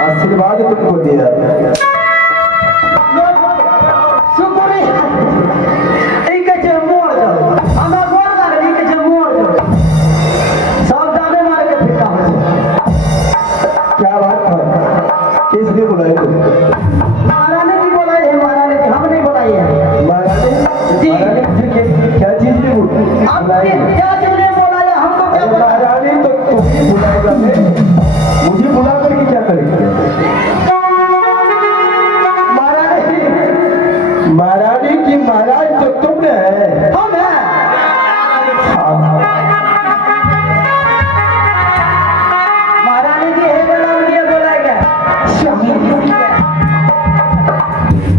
आशीर्वाद तुमको दिया। क्या बात है? किसने बुलाया तुमको? महारानी जी बुलाई है, महारानी जी, हम नहीं बुलाई है। महारानी जी। महारानी जी क्या चीज ने आपने क्या चीज ने बुलाया, हमको क्या पता? महारानी तो तुम्हें बुलाएगा, मैं मुझे बुला करके क्या करेंगे? महारानी की महाराज तो तुम है। हम है। महारानी जी है बोला, मुझे बुलाएगा।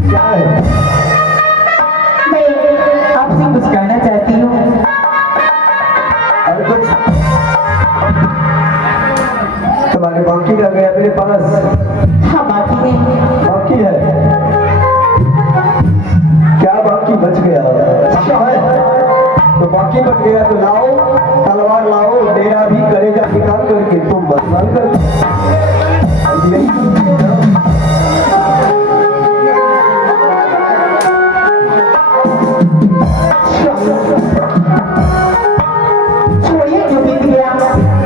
क्या है? मैं आपसे कुछ कहना चाहती हूँ। और कुछ तुम्हारे बाकी रह गया मेरे पास? हाँ बाकी है। बाकी है? क्या बाकी बच गया? अच्छा है तो बाकी बच गया तो लाओ, तलवार लाओ, डेरा भी करेगा निकाल करके तुम बदलाल कर। छोड़िए जो बीत गया,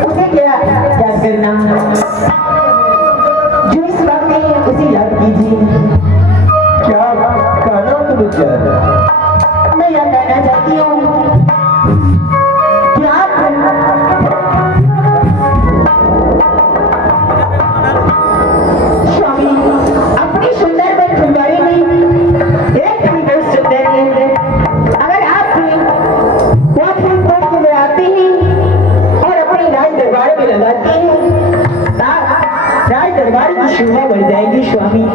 उसे क्या याद करना, जो इस वक्त है उसे याद कीजिए। क्या कहना तुम्हें क्या है? मैं यह कहना चाहती हूँ कि आप स्वामी अपनी सुंदर बन फुलवारी में एक सुंदर सुंदर है। अगर आप भी वहाँ फूल तोड़ के ले आती हैं और अपने राज दरबार में लगाती हैं, राज दरबार की शोभा बढ़ जाएगी स्वामी।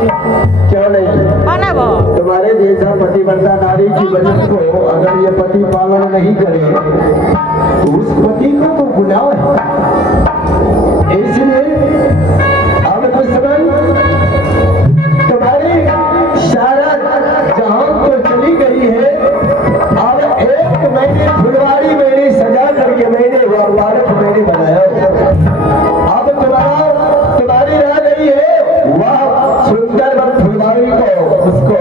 क्यों नहीं? तुम्हारे जैसा पतिव्रता नारी की वजह को अगर ये पति पालन नहीं करे तो उस पति को तो गुनाह है। इसलिए अब दुश्मन तुम्हारी सारा जहां तो चली गई है। अब एक मैंने फुलवारी मैंने सजा करके मैंने वारक मैंने बनाया। अब तुम्हारी रह गई है वह सुंदर वन फुलवारी को, उसको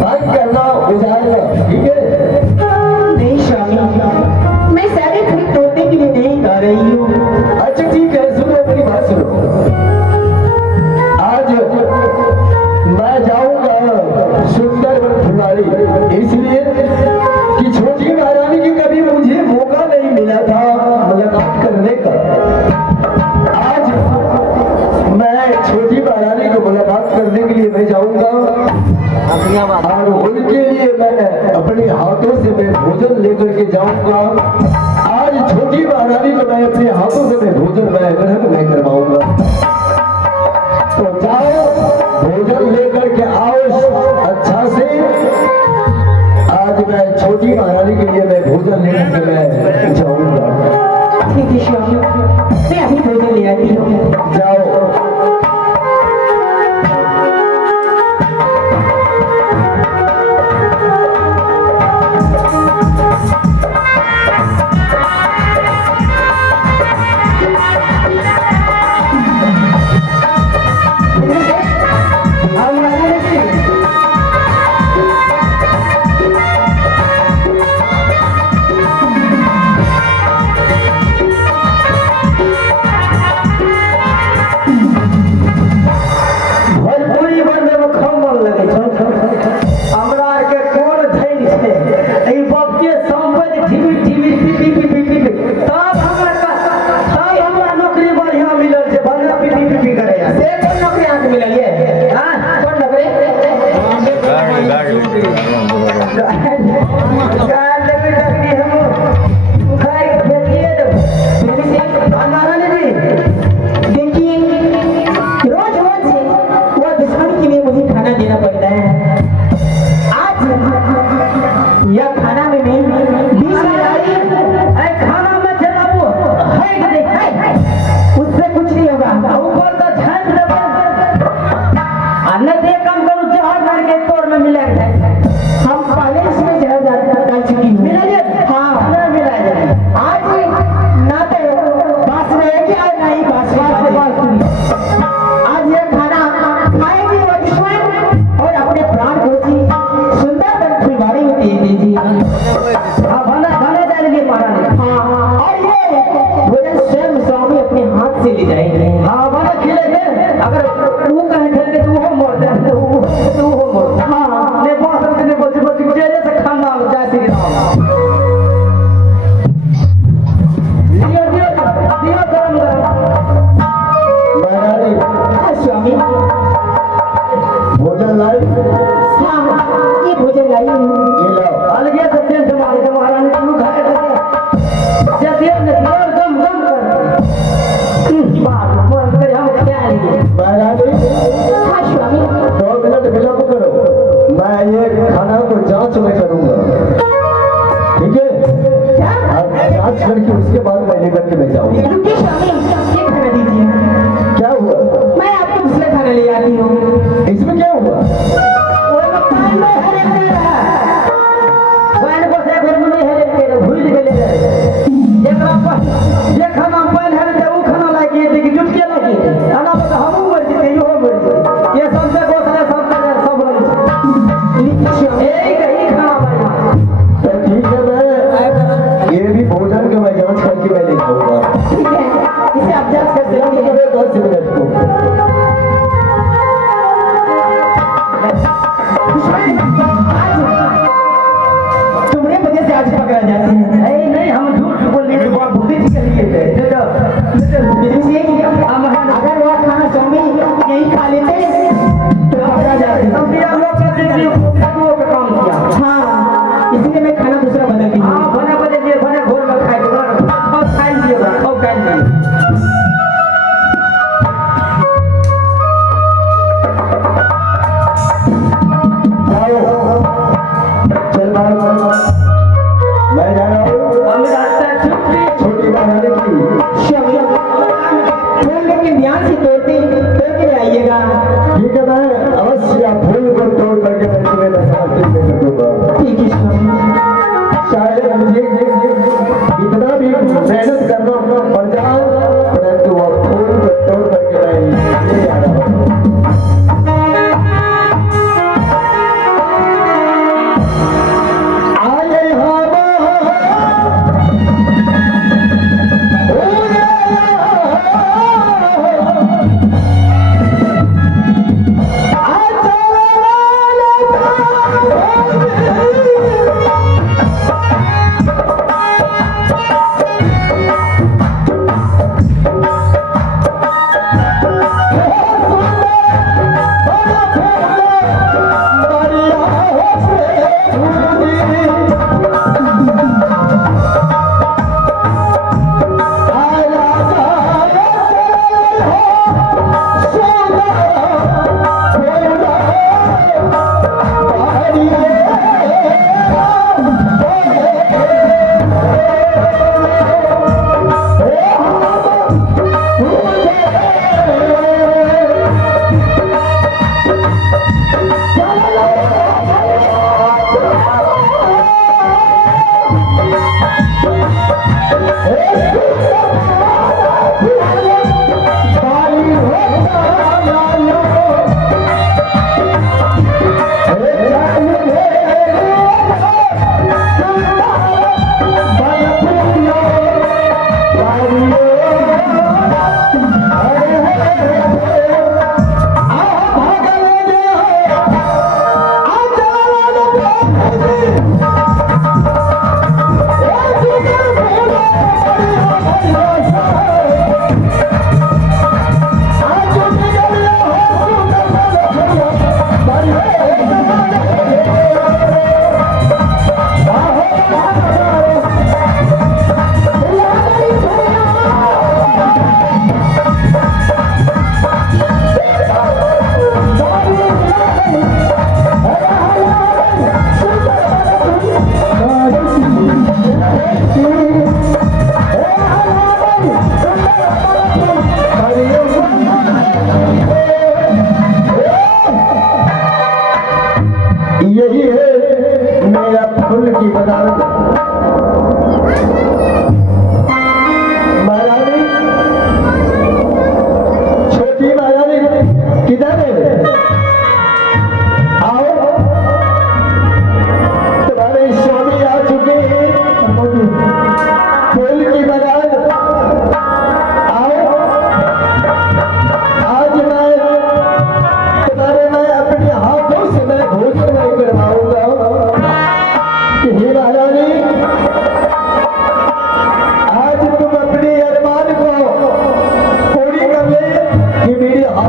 बंद करना, उजाड़ना। ठीक है? नहीं स्वामी, मैं सारे फूल तोड़ने के लिए नहीं कह रही हूँ। अच्छा ठीक है, सुनो मेरी बात सुनो। आज मैं जाऊंगा सुंदर वन फुलवारी इसलिए कि छोटी महारानी की कभी मुझे मौका नहीं मिला था मुलाकात करने का। आज मैं छोटी महारानी को मुलाकात करने के लिए मैं जाऊंगा और उनके लिए मैं अपने हाथों से मैं भोजन लेकर के जाऊंगा। आज छोटी महारानी को मैं अपने हाथों से मैं भोजन मैं ग्रहण नहीं करवाऊंगा। तो जाओ भोजन लेकर के आओ अच्छा से। आज मैं छोटी महारानी के लिए मैं भोजन लेकर के मैं जाऊंगा। ठीक है स्वामी, मैं अभी भोजन ले आती हूँ। जाओ।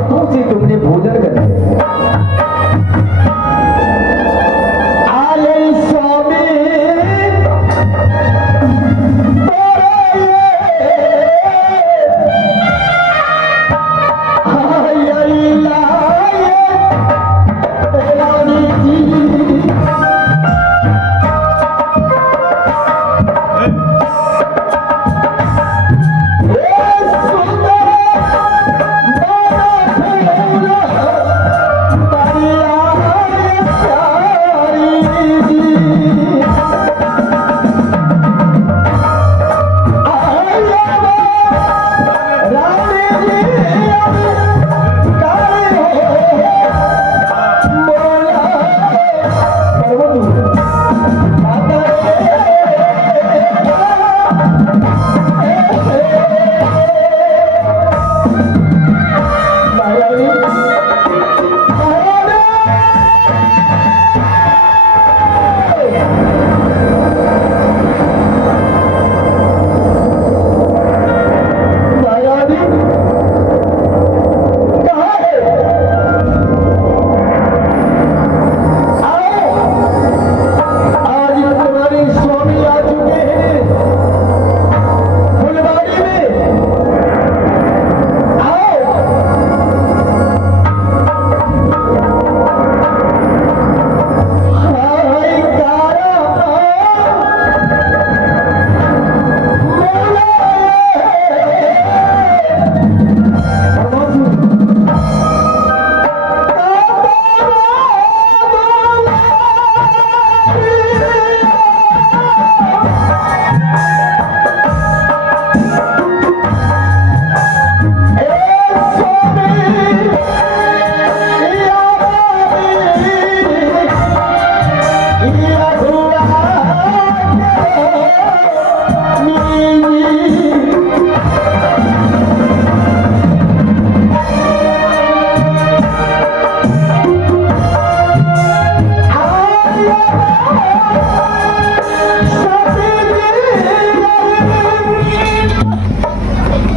हाथों से तुमने भोजन कर लिया। आले स्वामी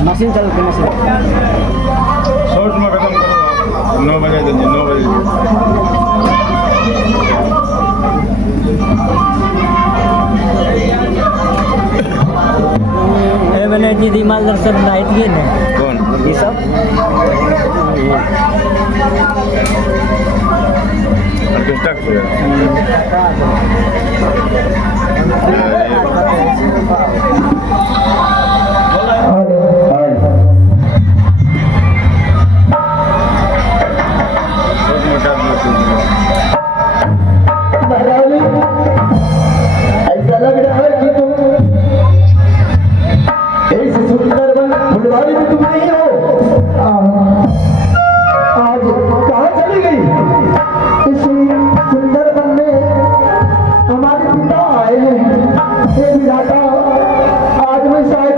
मशीन चालू की मशीन शॉर्ट में खत्म करो 9 बजे दीजिए 9 बजे मैंने दीदी मालदार सब लाइट दिए ना कौन ये सब ऐसा लग रहा है कि तुम इस सुंदर वन फुलवारी में तुम नहीं हो। आज कहाँ चली गई? इस सुंदर वन में हमारे पिता आए हैं। हे विधाता, आज मैं शायद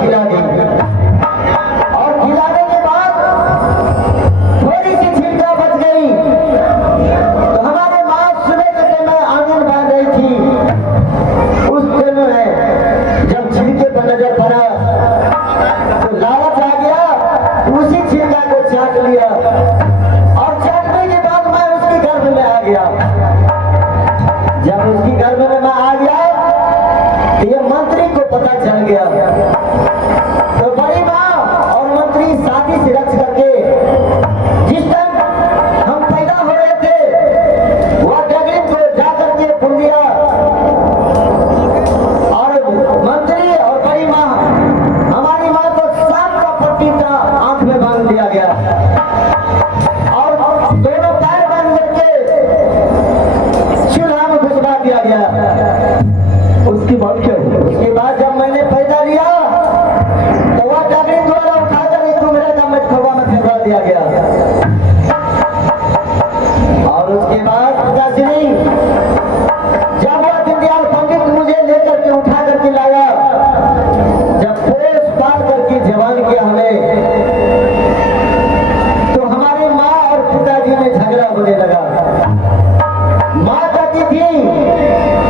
खिला दी और खिलाने के बाद थोड़ी सी छिलका बच गई तो हमारे माँ सुबह के समय आंगन बांध रही थी। उस दिन में जब छिलके पर नजर पड़ा तो लालच आ गया, उसी छिलका को चाट लिया और चाटने के बाद मैं उसके गर्भ में आ गया। जब उसकी गर्भ में मैं आ गया तो ये मंत्री को पता चल गया तो बड़ी माँ और मंत्री शादी से रच करके जिस टाइम हम पैदा हो रहे थे वह डगरी को जा करके भूल दिया और मंत्री और बड़ी माँ हमारी माँ को सांप का पट्टी का आंख में बांध दिया गया और दोनों पैर बांध करके चूल्हा में घुसवा दिया गया। उसके बाद क्या हुआ? उसके बाद जब मैंने पैदा लिया तो वह डगरी द्वारा उठाकर एक उमरे का मटखवा में फेंका दिया गया और उसके बाद पिताश्री जब वह दीनदयाल पंडित मुझे लेकर के उठा करके लाया, जब पोस पाल करके जवान किया हमें तो हमारी माँ और पिताजी में झगड़ा होने लगा। माँ कहती थी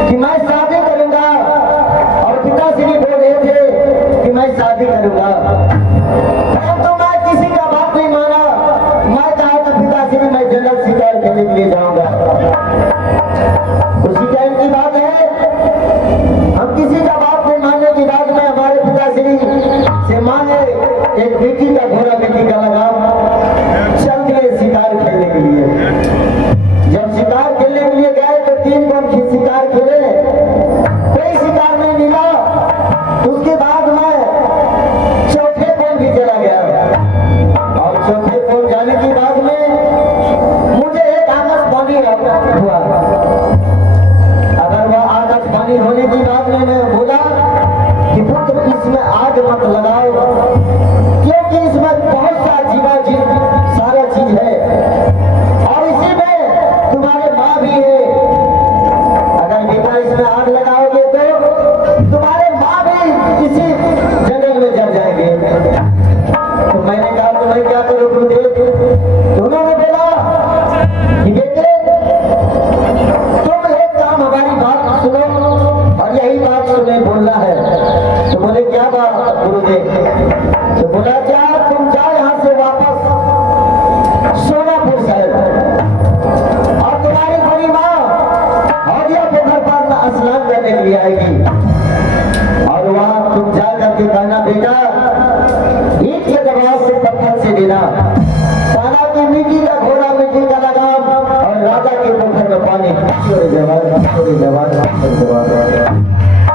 कि मैं शादी करूंगा और पिताश्री बोल रहे थे कि मैं शादी करूंगा, परंतु मैं किसी का बात नहीं माना। मैं कहा था पिताश्री मैं जंगल शिकार खेलने के लिए जाऊंगा। उसी टाइम की बात है, हम किसी का बात नहीं मानने की बात में हमारे पिताश्री से मांगे एक मिट्टी का घोड़ा मिट्टी का लगाम चल दिए शिकार खेलने के लिए। जब शिकार खेलने के लिए गए तो 3 दिन शिकार खेले, कोई शिकार नहीं मिला। उसके बाद मैं चौथे कोन भी चला गया और चौथे कोन जाने के बाद में मुझे एक आकाशवाणी हुआ। अगर वह आकाशवाणी होने की बात में मैं बोला कि पुत्र इसमें आग मत लगाओ क्योंकि इसमें बहुत सा जीवा जीव सारा चीज है और इसी में तुम्हारे माँ भी है। अगर बेटा इसमें आग लगाओगे तो तुम्हारे माँ भी इसी जंगल में जल जाएंगे। तो मैंने कहा तो मैं क्या करूँ गुरुदेव? तो उन्होंने बोला कि बेटे तुम एक काम हमारी बात सुनो और यही बात तुम्हें बोलना है। तो बोले क्या बात गुरुदेव? तो बोला क्या तुम जाओ यहाँ से वापस सोनापुर शहर और तुम्हारी बड़ी माँ हौदिया पोखर पर स्नान करने के लिए आएगी और वहाँ तुम जा करके कहना बेटा ईट के दबाव से पत्थर से देना, कहना की मिट्टी का घोड़ा मिट्टी का लगाम और राजा के पोखर में पानी। जवान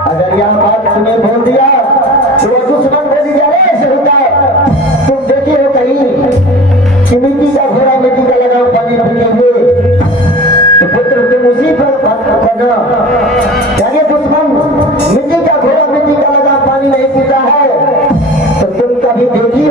अगर यह बात तुम्हें बोल दिया तो वो दुश्मन बोली जाए होता तुम देखे हो कहीं कि मिट्टी का घोड़ा मिट्टी का लगाओ पानी पीने हुए तो पुत्र तुम उसी पर करना। यानी दुश्मन मिट्टी का घोड़ा मिट्टी का लगाओ पानी नहीं पीता है तो तुम कभी देखी